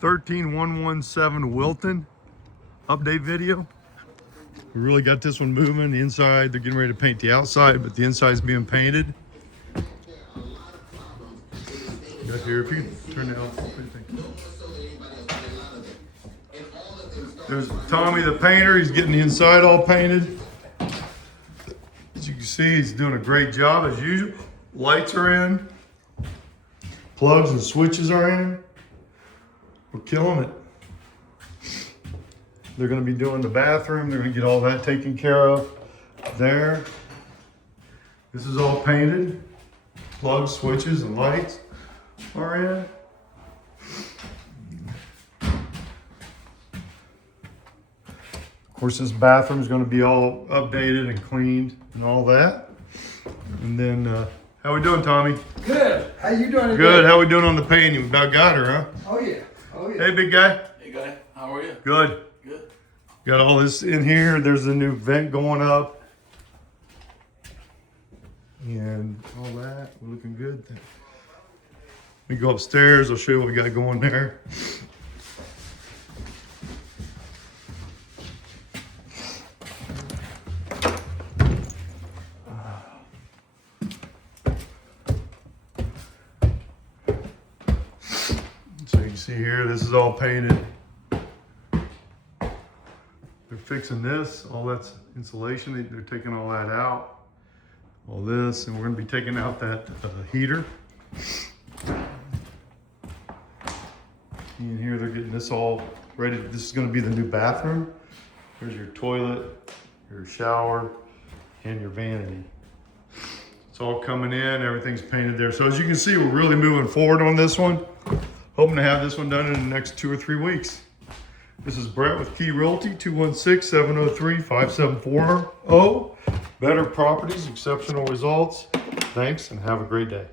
13117 Wilton update video. We really got this one moving. The inside, they're getting ready to paint the outside, but the inside is being painted. Got here, if you can turn it out. What do you think? There's Tommy the painter. He's getting the inside all painted. As you can see, he's doing a great job as usual. Lights are in. Plugs and switches are in. We're killing it. They're going to be doing the bathroom. They're going to get all that taken care of there. This is all painted. Plugs, switches, and lights are in. Of course, this bathroom is going to be all updated and cleaned and all that. And then, how we doing, Tommy? Good. How you doing? Good. How we doing on the painting? We about got her, huh? Oh yeah. Oh yeah. Hey, big guy. Hey, guy. How are you? Good. Good. Got all this in here. There's a new vent going up. And all that. We're looking good. We go upstairs. I'll show you what we got going there. So you can see here, this is all painted. They're fixing this, all that's insulation. They're taking all that out, all this, and we're going to be taking out that heater. In here, they're getting this all ready. This is going to be the new bathroom. There's your toilet, your shower, and your vanity. It's all coming in. Everything's painted there. So as you can see, we're really moving forward on this one. Hoping to have this one done in the next 2 or 3 weeks. This is Brett with Key Realty, 216-703-5740. Better properties, exceptional results. Thanks, and have a great day.